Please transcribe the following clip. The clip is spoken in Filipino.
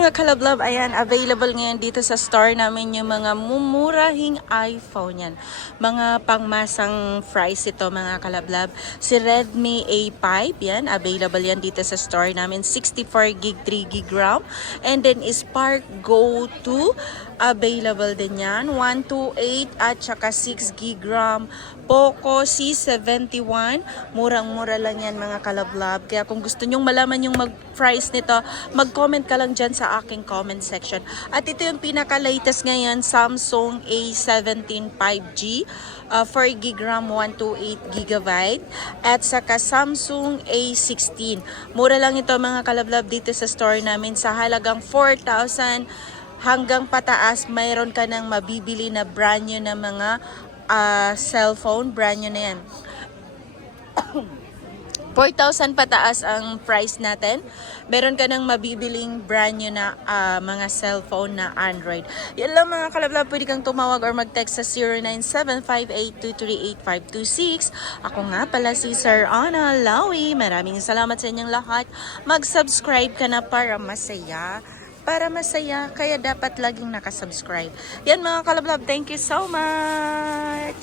mga kalablab, ayan, available ngayon dito sa store namin yung mga mumurahing iPhone yan. Mga pangmasang price ito mga kalablab. Si Redmi A5, yan, available yan dito sa store namin. 64GB, 3GB RAM. And then Spark Go 2, available din yan. 128 at saka 6GB RAM. Poco C71, murang-mura lang yan mga kalablab. Kaya kung gusto nyong malaman yung mag-price nito, mag-comment ka lang dyan sa aking comment section. At ito yung pinaka-latest ngayon, Samsung A17 5G, 4GB RAM, 128GB. At saka Samsung A16. Mura lang ito mga kalablab dito sa store namin sa halagang 4,000 hanggang pataas. Mayroon ka ng mabibili na brand new na mga cellphone, brand new na yan. 4,000 pataas ang price natin. Meron ka ng mabibiling brand new na mga cellphone na Android. Yan lang mga kalablab, pwede kang tumawag or mag-text sa 097582385526. Ako nga pala si Sir Ana Lawi. Maraming salamat sa inyong lahat. Mag-subscribe ka na para masaya. Kaya dapat laging nakasubscribe. Yan mga kalablab, thank you so much!